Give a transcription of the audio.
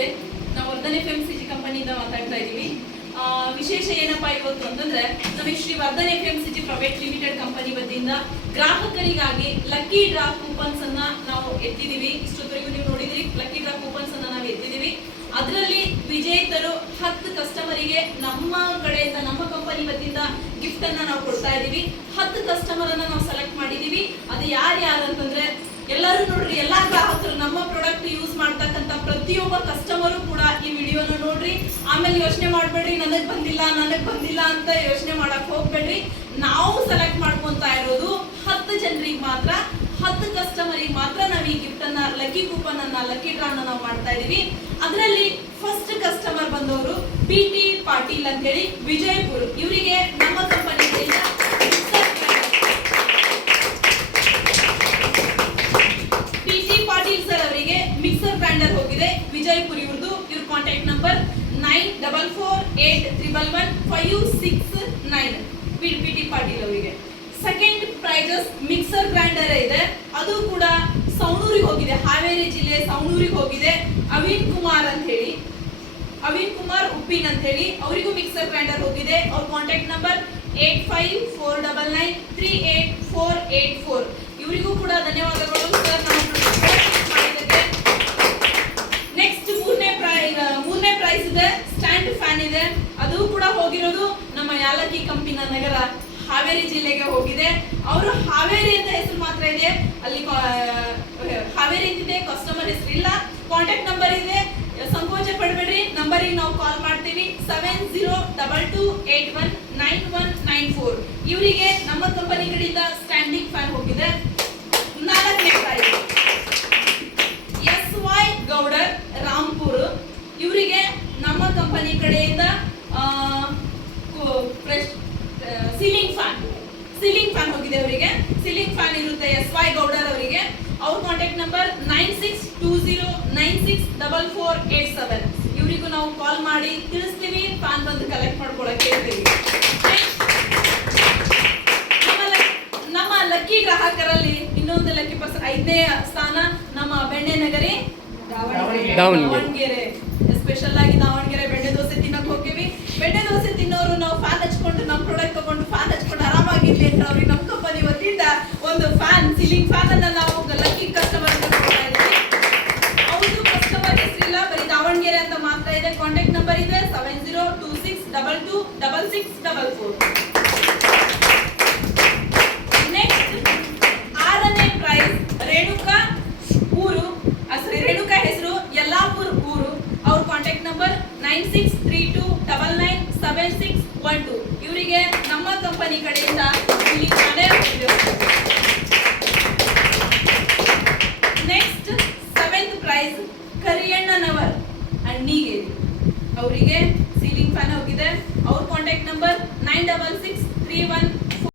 ನಮಸ್ತೆ. ನಾವು ವರ್ಧನ್ FMCG ಕಂಪನಿಯಿಂದ ಮಾತಾಡ್ತಾ ಇದ್ದೀವಿ. ವಿಶೇಷ ಏನಪ್ಪಾ ಇವತ್ತು ಅಂತಂದ್ರೆ ನಮಗೆ Shri Vardhan FMCG private limited company ವತಿಯಿಂದ ಗ್ರಾಹಕರಿಗಾಗಿ ಲಕ್ಕಿ ಡ್ರಾ ಕೂಪನ್ಸ್ ಅನ್ನ ನಾವು ಎತ್ತಿದೀವಿ. ಇಷ್ಟೊತ್ತವರೆಗೂ ನೀವು ನೋಡಿದ್ರಿ, ಲಕ್ಕಿ ಡ್ರಾ ಕೂಪನ್ಸ್ ಅನ್ನ ನಾವು ಎತ್ತಿದೀವಿ. ಅದರಲ್ಲಿ ವಿಜೇತರು 10 ಕಸ್ಟಮರಿಗೆ ನಮ್ಮ ಕಡೆಯಿಂದ, ನಮ್ಮ ಕಂಪನಿ ವತಿಯಿಂದ ಗಿಫ್ಟ್ ಅನ್ನ ನಾವು ಕೊಡ್ತಾ ಇದೀವಿ. 10 ಕಸ್ಟಮರ್ ಅನ್ನ ನಾವು ಸೆಲೆಕ್ಟ್ ಮಾಡಿದೀವಿ. ಅದು ಯಾರು ಅಂತಂದ್ರೆ ಎಲ್ಲರೂ ನೋಡ್ರಿ, ಎಲ್ಲಾ ಗ್ರಾಹಕರು ನಮ್ಮ ಪ್ರಾಡಕ್ಟ್ ಯೂಸ್ ಮಾಡ್ತಕ್ಕಂತ ಪ್ರತಿಯೊಬ್ಬ ಕಸ್ಟಮರು ಕೂಡ ಈ ವಿಡಿಯೋನ ನೋಡ್ರಿ. ಆಮೇಲೆ ಯೋಚನೆ ಮಾಡ್ಬೇಡ್ರಿ, ನನಗ್ ಬಂದಿಲ್ಲ ಅಂತ ಯೋಚನೆ ಮಾಡಕ್ ಹೋಗ್ಬೇಡ್ರಿ. ನಾವು ಸೆಲೆಕ್ಟ್ ಮಾಡ್ಕೊಂತ ಇರೋದು 10 ಜನರಿಗೆ ಮಾತ್ರ, 10 ಕಸ್ಟಮರಿಗೆ ಮಾತ್ರ ನಾವು ಈ ಗಿಫ್ಟ್ ಅನ್ನ, ಲಕ್ಕಿ ಕೂಪನ್ ಅನ್ನ, ಲಕ್ಕಿ ಡ್ರಾ ಅನ್ನ ನಾವು ಮಾಡ್ತಾ ಇದೀವಿ. ಅದರಲ್ಲಿ ಫಸ್ಟ್ ಕಸ್ಟಮರ್ ಬಂದವರು BT ಪಾಟೀಲ್ ಅಂತ ಹೇಳಿ, ವಿಜಯಪುರ. ಇವರಿಗೆ ನಮ್ಮ ಕಂಪನಿಯಿಂದ ಮಿಕ್ಸರ್ ಗ್ರೈಂಡರ್ ಹೋಗಿದೆ. ವಿಜಯಪುರ ಇವ್ರದ್ದು. ಇವ್ರ ಕಾಂಟ್ಯಾಕ್ಟ್ ನಂಬರ್ 9448115569. BT ಪಾಟೀಲ್ ಅವರಿಗೆ. ಸೆಕೆಂಡ್ ಪ್ರೈಸಸ್ ಮಿಕ್ಸರ್ ಗ್ರೈಂಡರ್ ಇದೆ, ಅದು ಕೂಡ ಸವಣೂರಿಗೆ ಹೋಗಿದೆ, ಹಾವೇರಿ ಜಿಲ್ಲೆ ಸವಣೂರಿಗೆ ಹೋಗಿದೆ. ಅವಿನ್ ಕುಮಾರ್ ಅಂತ ಹೇಳಿ, ಅವಿನ್ ಕುಮಾರ್ ಉಪ್ಪಿನ್ ಅಂತ ಹೇಳಿ, ಅವರಿಗೂ ಮಿಕ್ಸರ್ ಗ್ರೈಂಡರ್ ಹೋಗಿದೆ. ಅವ್ರ ಕಾಂಟ್ಯಾಕ್ಟ್ ನಂಬರ್ 8549938484. ಇವರಿಗೂ ಕೂಡ ಧನ್ಯವಾದಗಳು ಸರ್. ನೆಕ್ಸ್ಟ್ ಮೂರನೇ ಪ್ರೈಸ್ ಇದೆ, ಸ್ಟ್ಯಾಂಡ್ ಫ್ಯಾನ್ ಇದೆ. ಅದು ಕೂಡ ಹೋಗಿರೋದು ನಮ್ಮ ಯಾಲಕ್ಕಿ ಕಂಪಿನ ನಗರ, ಹಾವೇರಿ ಜಿಲ್ಲೆಗೆ ಹೋಗಿದೆ. ಅವರು ಹಾವೇರಿ ಅಂತ ಹೆಸರು ಮಾತ್ರ ಇದೆ, ಅಲ್ಲಿ ಹಾವೇರಿ ಅಂತಿದೆ, ಕಸ್ಟಮರ್ ಹೆಸರು ಇಲ್ಲ. ಕಾಂಟ್ಯಾಕ್ಟ್ ನಂಬರ್ ಇದೆ, ಸಂಕೋಚ ಪಡಬೇಡ್ರಿ, ನಂಬರಿಗೆ ನಾವು ಕಾಲ್ ಮಾಡ್ತೀವಿ. 7022819194. ಇವರಿಗೆ ನಮ್ಮ ಕಂಪನಿ ಕಡೆಯಿಂದ ಸ್ಟ್ಯಾಂಡಿಂಗ್ ಫ್ಯಾನ್ ಹೋಗಿದೆ. 4ನೇ ಪ್ರೈಸ್ SY ಗೌಡರ್ ರಾಂಪುರ್. ಇವರಿಗೆ ನಮ್ಮ ಕಂಪನಿ ಕಡೆಯಿಂದ ಸೀಲಿಂಗ್ ಫ್ಯಾನ್ ಹೋಗಿದೆ. ಅವರಿಗೆ ಸೀಲಿಂಗ್ ಫ್ಯಾನ್ ಇರುತ್ತೆ SY ಗೌಡರ್ ಅವರಿಗೆ. ಅವ್ರ ಕಾಂಟ್ಯಾಕ್ಟ್ ನಂಬರ್ 9620964487. ಇವರಿಗೂ ನಾವು ಕಾಲ್ ಮಾಡಿ ತಿಳಿಸ್ತೀವಿ, ಫ್ಯಾನ್ ಬಂದು ಕಲೆಕ್ಟ್ ಮಾಡ್ಕೊಳಕ್ಕೆ ಹೇಳ್ತೀವಿ. ನಮ್ಮ ಲಕ್ಕಿ ಗ್ರಾಹಕರಲ್ಲಿ ಇನ್ನೊಂದು ಲಕ್ಕಿ ಪರ್ಸನ್ 5ನೇ ಸ್ಥಾನ ನಮ್ಮ ಬೆಣ್ಣೆ ನಗರಿ ದಾವಣಗೆರೆ. ಸ್ಪೆಷಲ್ ಆಗಿ ದಾವಣಗೆರೆ ಬೆಣ್ಣೆ ದೋಸೆ ತಿನ್ನಕ್ ಹೋಗ್ತೀವಿ. ಬೆಣ್ಣೆ ದೋಸೆ ತಿನ್ನೋರು ನಾವು ಫ್ಯಾನ್ ಹಚ್ಕೊಂಡು, ನಮ್ಮ ಪ್ರಾಡಕ್ಟ್ ತಗೊಂಡು ಫ್ಯಾನ್ ಹಚ್ಕೊಂಡು ಆರಾಮಾಗಿರ್ಲಿ ಅಂತ ಅವ್ರಿಗೆ ನಮ್ಮ ಕಂಪನಿ ವತಿಯಿಂದ ಒಂದು ಫ್ಯಾನ್, ಸೀಲಿಂಗ್ ಫ್ಯಾನ್ ಅನ್ನ ನಾವು ಲಕ್ಕಿ ಕಸ್ಟಮರ್ ಕೊಡ್ತಾ ಇದ್ದೀವಿ. ಅವ್ರದ್ದು ಕಸ್ಟಮರ್ ಹೆಸರಿಲ್ಲ, ಬರೀ ದಾವಣಗೆರೆ ಅಂತ ಮಾತ್ರ ಇದೆ. ಕಾಂಟ್ಯಾಕ್ಟ್ ನಂಬರ್ ಇದೆ 7026226644. ನೆಕ್ಸ್ಟ್ 6ನೇ ಪ್ರೈಸ್ ರೇಣುಕಾ ಊರು, ರೇಣುಕಾ ಹೆಸರು ಯಲ್ಲಾಪುರ ಊರು. ಅವ್ರ ಕಾಂಟ್ಯಾಕ್ಟ್ ನಂಬರ್ 9632997612. ಇವರಿಗೆ ನಮ್ಮ ಕಂಪನಿ ಕಡೆಯಿಂದ ಇಲ್ಲಿ ಮನೆ ಹೋಗಿದೆ. Next 7th prize Kariyannanavar Annigeri. ಅವರಿಗೆ ಸೀಲಿಂಗ್ ಫ್ಯಾನ್ ಹೋಗಿದೆ. ಅವ್ರ ಕಾಂಟ್ಯಾಕ್ಟ್ ನಂಬರ್ 966311